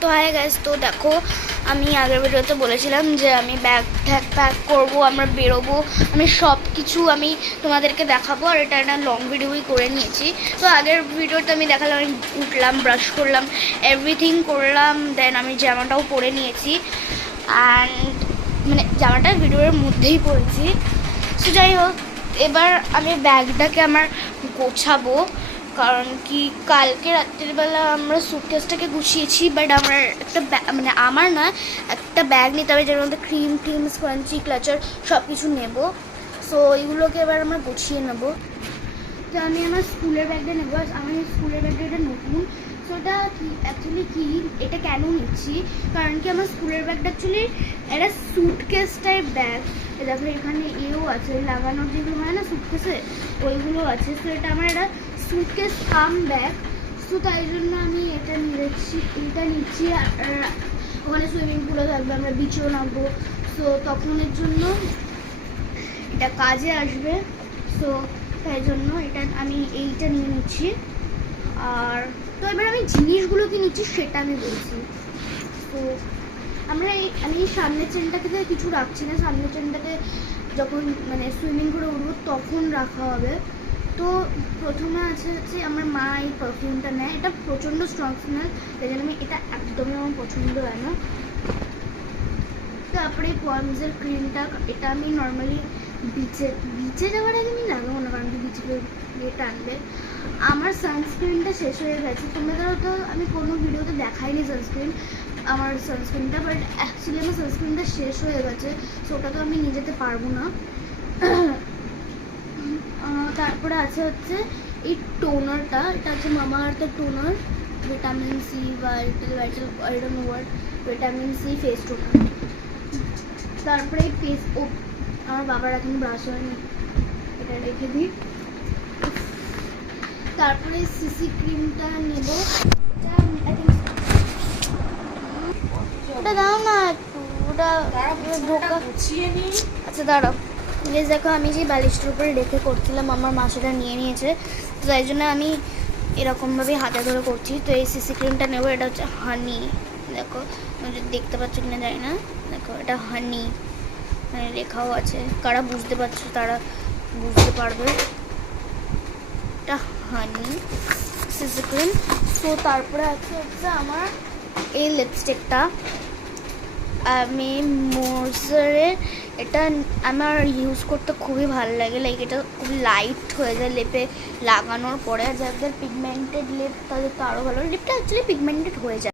তো hi guys, তো দেখো আমি আগের ভিডিওতে বলেছিলাম যে আমি ব্যাগ প্যাক করবো, আমরা বেরোবো, আমি সব কিছু আমি তোমাদেরকে দেখাবো। আর এটা একটা লং ভিডিওই করে নিয়েছি। তো আগের ভিডিওতে আমি দেখালাম, আমি উঠলাম, ব্রাশ করলাম, এভরিথিং করলাম, দেন আমি জামাটাও পরে নিয়েছি। অ্যান্ড মানে জামাটা ভিডিওর মধ্যেই পরেছি। সো যাই হোক, এবার আমি ব্যাগটাকে আমার গোছাবো। কারণ কি, কালকে রাত্রিবেলা আমরা সুটকেসটাকে গুছিয়েছি, বাট আমার একটা মানে আমার না একটা ব্যাগ নিতে হবে, যেটার মধ্যে ক্রিম স্পঞ্জি ক্লাচার সব কিছু নেবো। সো এইগুলোকে এবার আমরা গুছিয়ে নেবো। তো আমি আমার স্কুলের ব্যাগটা নেবো। আমার স্কুলের ব্যাগটা এটা নতুন। সো এটা অ্যাকচুয়ালি কি, এটা কেন নিচ্ছি, কারণ কি আমার স্কুলের ব্যাগটা অ্যাকচুয়ালি একটা সুটকেস টাইপ ব্যাগ। দেখো এখানে এও আছে, লাগানোর যেগুলো হয় না সুটকেসে, ওইগুলো আছে। সো এটা আমার একটা সুটকেস কাম ব্যাগ। সো তাই জন্য আমি এটা নিচ্ছি। আর ওখানে সুইমিং পুলও থাকবে, আমরা বিচেও নামবো। সো তখনের জন্য এটা কাজে আসবে। সো তাই জন্য আমি এইটা নিয়ে নিচ্ছি। আর তো এবার আমি জিনিসগুলো কি নিচ্ছি সেটা আমি বলছি। তো আমি সামনের চেনটাকে কিছু রাখছি না, সামনের চেনটাকে যখন মানে সুইমিং করে উঠবো তখন রাখা হবে। তো প্রথমে হচ্ছে আমার মা এই পারফিউমটা নেয়, এটা প্রচণ্ড স্ট্রং স্মেল, তাই জন্য আমি এটা একদমই আমার পছন্দ হয় না। তারপরে পন্ডসের ক্রিমটা, এটা আমি নর্মালি বিচে যাওয়ার আগে আমি লাগাবো না, কারণ বিচে গিয়ে টানবে। আমার সানস্ক্রিনটা শেষ হয়ে গেছে, তোমাদেরও তো আমি কোনো ভিডিওতে দেখাইনি আমার সানস্ক্রিনটা, বাট অ্যাকচুয়ালি আমার সানস্ক্রিনটা শেষ হয়ে গেছে। সো ওটা তো আমি নিয়ে যেতে পারবো না। তারপরে হচ্ছে এই টোনারটা, এটা হচ্ছে মামা আর্থের টোনার, ভিটামিন সি বা ভিটামিন সি ফেস টোনার। তারপরে আমার বাবার এখন ব্রাশ হয়নি, এটা রেখে দিই। তারপরে সিসি ক্রিমটা নেব, ওটা দাও না একটু, ওটা আচ্ছা দাঁড়াও। প্লিজ দেখো, আমি যে বালিশটার উপরে রেখে করছিলাম, আমার মা সেটা নিয়ে নিয়েছে। তো তাই জন্য আমি এরকমভাবেই হাতে ধরে করছি। তো এই সিসি ক্রিমটা নেবো, এটা হচ্ছে হানি। দেখো দেখতে পাচ্ছ কিনা জানি না, দেখো এটা হানি মানে লেখাও আছে, কারা বুঝতে পারছো তারা বুঝতে পারবে, এটা হানি সিসি ক্রিম। তো তারপরে হচ্ছে আমার এই লিপস্টিকটা, আমি মোজারের, এটা আমার ইউজ করতে খুবই ভালো লাগে। লাইক এটা খুব লাইট হয়ে যায় লেপে লাগানোর পরে। আর যাদের পিগমেন্টেড লিপ তাদের তো আরও ভালো, লিপটা অ্যাকচুয়ালি পিগমেন্টেড হয়ে যায়।